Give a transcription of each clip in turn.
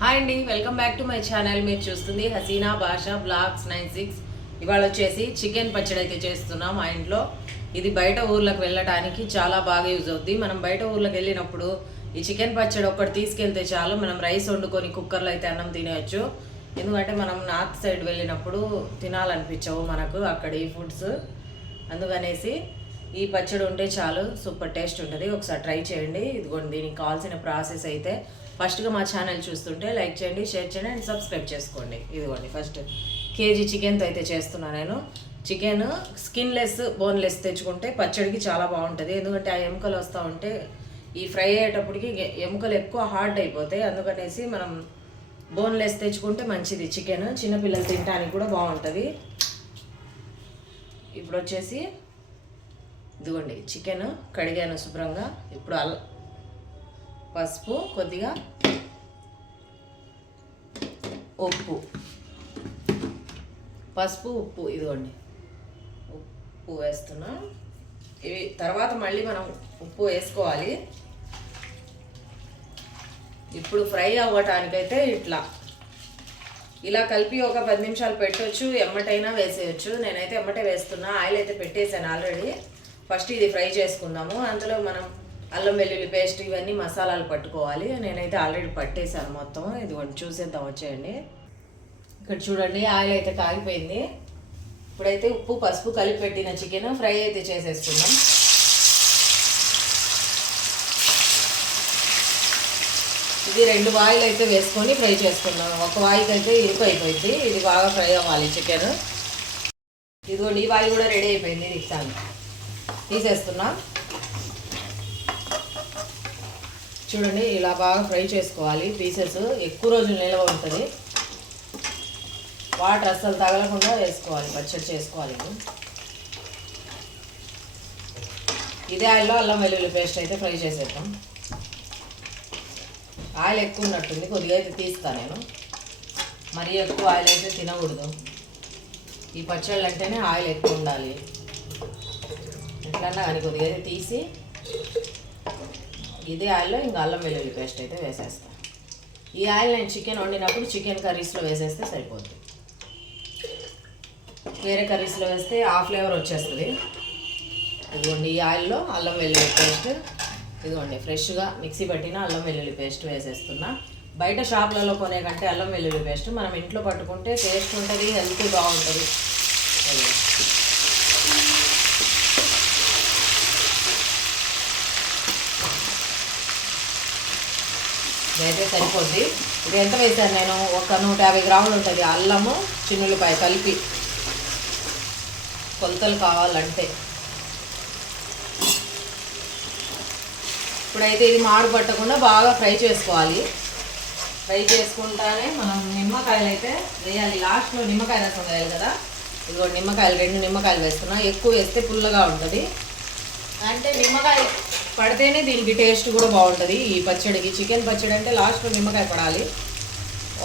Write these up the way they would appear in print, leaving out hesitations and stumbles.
Hi అండి, welcome back to my channel. మీరు చూస్తుంది హసీనా భాషా బ్లాగ్స్ 96. ఇవాళ వచ్చేసి చికెన్ పచ్చడి అయితే చేస్తున్నాం మా ఇంట్లో. ఇది బయట ఊర్లకు వెళ్ళడానికి చాలా బాగా యూజ్ అవుద్ది. మనం బయట ఊర్లకు వెళ్ళినప్పుడు ఈ చికెన్ పచ్చడి ఒక్కటి తీసుకెళ్తే చాలు, మనం రైస్ వండుకొని కుక్కర్లో అయితే అన్నం తినేయచ్చు. ఎందుకంటే మనం నార్త్ సైడ్ వెళ్ళినప్పుడు తినాలనిపించవు మనకు అక్కడి ఫుడ్స్. అందుకనేసి ఈ పచ్చడి ఉంటే చాలు, సూపర్ టేస్ట్ ఉంటుంది. ఒకసారి ట్రై చేయండి. ఇదిగోండి, దీనికి కావాల్సిన ప్రాసెస్ అయితే ఫస్ట్గా మా ఛానల్ చూస్తుంటే లైక్ చేయండి, షేర్ చేయండి అండ్ సబ్స్క్రైబ్ చేసుకోండి. ఇదిగోండి, ఫస్ట్ కేజీ చికెన్తో అయితే చేస్తున్నాను నేను. చికెన్ స్కిన్లెస్ బోన్లెస్ తెచ్చుకుంటే పచ్చడికి చాలా బాగుంటుంది. ఎందుకంటే ఆ ఎముకలు వస్తూ ఉంటే ఈ ఫ్రై అయ్యేటప్పటికి ఎముకలు ఎక్కువ హార్డ్ అయిపోతాయి. అందుకనేసి మనం బోన్లెస్ తెచ్చుకుంటే మంచిది. చికెన్ చిన్నపిల్లలు తినడానికి కూడా బాగుంటుంది. ఇప్పుడు వచ్చేసి ఇదిగోండి, చికెన్ కడిగాను శుభ్రంగా. ఇప్పుడు పసుపు, కొద్దిగా ఉప్పు, పసుపు ఉప్పు, ఇదిగోండి ఉప్పు వేస్తున్నా. ఇవి తర్వాత మళ్ళీ మనం ఉప్పు వేసుకోవాలి. ఇప్పుడు ఫ్రై అవ్వటానికైతే ఇలా కలిపి ఒక 10 నిమిషాలు పెట్టవచ్చు, ఎమ్మటైనా వేసేయచ్చు. నేనైతే ఎమ్మటే వేస్తున్నా. ఆయిల్ అయితే పెట్టేశాను ఆల్రెడీ. ఫస్ట్ ఇది ఫ్రై చేసుకుందాము. అందులో మనం అల్లం వెల్లుల్లి పేస్ట్ ఇవన్నీ మసాలాలు పట్టుకోవాలి. నేనైతే ఆల్రెడీ పట్టేశాను మొత్తం. ఇదిగోండి, చూసేద్దాం వచ్చేయండి. ఇక్కడ చూడండి, ఆయిల్ అయితే కాగిపోయింది. ఇప్పుడైతే ఉప్పు పసుపు కలిపి పెట్టిన చికెన్ ఫ్రై అయితే చేసేసుకుందాం. ఇది 2 వాయిల్ అయితే వేసుకొని ఫ్రై చేసుకున్నాం. ఒక వాయికి అయితే ఇరుకు అయిపోయింది. ఇది బాగా ఫ్రై అవ్వాలి చికెన్. ఇదిగోండి, ఈ వాయి కూడా రెడీ అయిపోయింది. ఇది తీసేస్తున్నా. చూడండి, ఇలా బాగా ఫ్రై చేసుకోవాలి. పీసెస్ ఎక్కువ రోజులు నిల్వ ఉంటుంది. వాటర్ అస్సలు తగలకుండా వేసుకోవాలి, పచ్చడి చేసుకోవాలి. ఇదే ఆయిల్లో అల్లం వెల్లుల్లి పేస్ట్ అయితే ఫ్రై చేసేద్దాం. ఆయిల్ ఎక్కువ ఉన్నట్టుంది, కొద్దిగా అయితే తీస్తాను నేను. మరీ ఎక్కువ ఆయిల్ అయితే తినకూడదు. ఈ పచ్చళ్ళు అంటేనే ఆయిల్ ఎక్కువ ఉండాలి. ఎట్లన్నా కానీ కొద్దిగా అయితే తీసి ఇదే ఆయిల్లో ఇంకా అల్లం వెల్లుల్లి పేస్ట్ అయితే వేసేస్తాను. ఈ ఆయిల్ నేను చికెన్ వండినప్పుడు చికెన్ కర్రీస్లో వేసేస్తే సరిపోతుంది. వేరే కర్రీస్లో వేస్తే ఆ ఫ్లేవర్ వచ్చేస్తుంది. ఇదిగోండి, ఈ ఆయిల్లో అల్లం వెల్లుల్లి పేస్ట్, ఇదిగోండి ఫ్రెష్గా మిక్సీ పట్టిన అల్లం వెల్లుల్లి పేస్ట్ వేసేస్తున్నా. బయట షాప్లలో కొనే కంటే అల్లం వెల్లుల్లి పేస్ట్ మనం ఇంట్లో పట్టుకుంటే టేస్ట్ ఉంటుంది, హెల్త్ బాగుంటుంది. ఇదైతే సరిపోద్ది. ఇది ఎంత వేసాను నేను? ఒక 150 గ్రాములు ఉంటుంది అల్లము, చిన్నులపాయ కలిపి. కొలతలు కావాలంటే ఇప్పుడైతే ఇది మాడు పట్టకుండా బాగా ఫ్రై చేసుకోవాలి. ఫ్రై చేసుకుంటానే మనం నిమ్మకాయలు అయితే వేయాలి. లాస్ట్లో నిమ్మకాయ రసం వేయాలి కదా. ఇదిగో నిమ్మకాయలు 2 నిమ్మకాయలు వేస్తున్నా. ఎక్కువ వేస్తే పుల్లగా ఉంటుంది. అంటే నిమ్మకాయ పడితేనే దీనికి టేస్ట్ కూడా బాగుంటుంది. ఈ పచ్చడికి, చికెన్ పచ్చడి అంటే లాస్ట్లో నిమ్మకాయ పడాలి,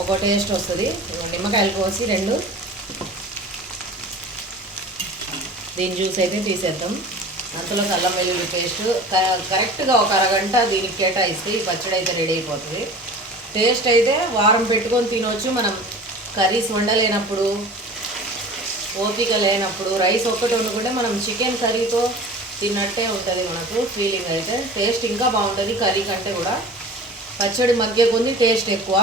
ఒక టేస్ట్ వస్తుంది. నిమ్మకాయలు కోసి 2 దీని జ్యూస్ అయితే తీసేద్దాం. అంతలో అల్లం వెల్లుల్లి పేస్ట్ కరెక్ట్గా ఒక అరగంట దీనికి కేటాయిస్తే ఈ పచ్చడి అయితే రెడీ అయిపోతుంది. టేస్ట్ అయితే వారం పెట్టుకొని తినవచ్చు. మనం కర్రీస్ వండలేనప్పుడు, ఓపిక లేనప్పుడు రైస్ ఒక్కటి వండుకుంటే మనం చికెన్ కర్రీతో తిన్నట్టే ఉంటుంది మనకు ఫీలింగ్. అయితే టేస్ట్ ఇంకా బాగుంటుంది కర్రీ కంటే కూడా. పచ్చడి మధ్య కొన్ని టేస్ట్ ఎక్కువ.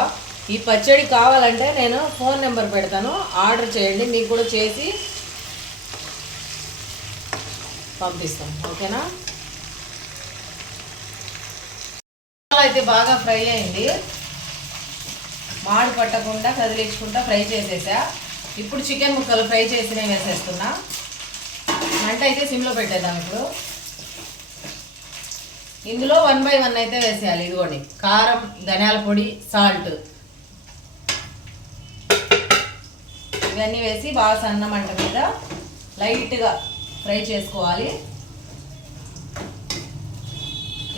ఈ పచ్చడి కావాలంటే నేను ఫోన్ నెంబర్ పెడతాను, ఆర్డర్ చేయండి. మీకు కూడా చేసి పంపిస్తాం, ఓకేనా? అయితే బాగా ఫ్రై అయింది. మాడు పట్టకుండా కదిలించుకుంటా ఫ్రై చేసేసా. ఇప్పుడు చికెన్ ముక్కలు ఫ్రై చేసి నేను వేసేస్తున్నా. మంట అయితే సిమ్లో పెట్టేద్దాం. ఇప్పుడు ఇందులో 1 by 1 అయితే వేసేయాలి. ఇదిగోండి, కారం, ధనియాల పొడి, సాల్ట్ ఇవన్నీ వేసి బాగా సన్న మంట మీద లైట్గా ఫ్రై చేసుకోవాలి.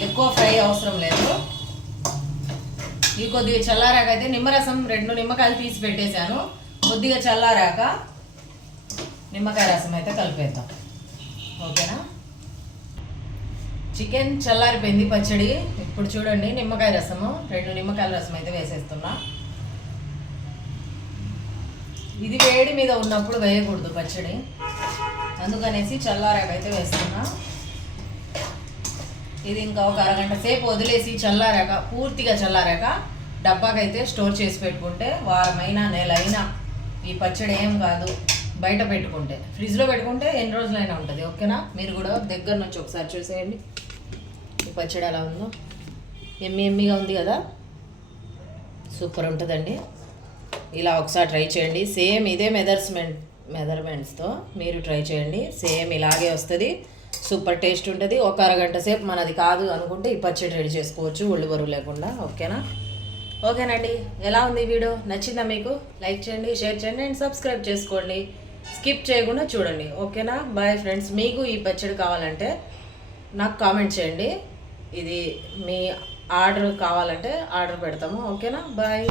ఎక్కువ ఫ్రై అవసరం లేదు. ఈ కొద్దిగా చల్లారాక అయితే నిమ్మరసం 2 నిమ్మకాయలు తీసి పెట్టేశాను. కొద్దిగా చల్లారాక నిమ్మకాయ రసం అయితే కలిపేద్దాం, ఓకేనా? చికెన్ చల్లారిపోయింది పచ్చడి. ఇప్పుడు చూడండి నిమ్మకాయ రసము, 2 నిమ్మకాయల రసం అయితే వేసేస్తున్నా. ఇది వేడి మీద ఉన్నప్పుడు వేయకూడదు పచ్చడి, అందుకనేసి చల్లారాకైతే వేస్తున్నా. ఇది ఇంకా ఒక అరగంట సేపు వదిలేసి చల్లారాక, పూర్తిగా చల్లారాక డబ్బాకైతే స్టోర్ చేసి పెట్టుకుంటే వారమైనా నెలైనా ఈ పచ్చడి ఏం కాదు. బయట పెట్టుకుంటే, ఫ్రిడ్జ్లో పెట్టుకుంటే ఎన్ని రోజులైనా ఉంటుంది. ఓకేనా? మీరు కూడా దగ్గర నుంచి ఒకసారి చూసేయండి ఈ పచ్చడి ఎలా ఉందో. ఎమ్మిగా ఉంది కదా, సూపర్ ఉంటుందండి. ఇలా ఒకసారి ట్రై చేయండి. సేమ్ ఇదే మెజర్మెంట్స్తో మీరు ట్రై చేయండి. సేమ్ ఇలాగే వస్తుంది, సూపర్ టేస్ట్ ఉంటుంది. ఒక అరగంట సేపు మనది కాదు అనుకుంటే ఈ పచ్చడి రెడీ చేసుకోవచ్చు ఒళ్ళు బరువు లేకుండా. ఓకేనా? ఓకేనండి. ఎలా ఉంది వీడియో? నచ్చిందా మీకు? లైక్ చేయండి, షేర్ చేయండి అండ్ సబ్స్క్రైబ్ చేసుకోండి. స్కిప్ చేయకుండా చూడండి. ఓకేనా? Bye friends. మీకు ఈ పచ్చడి కావాలంటే నాకు కామెంట్ చేయండి. ఇది మీ ఆర్డర్ కావాలంటే ఆర్డర్ పెడతాము. ఓకేనా? బాయ్.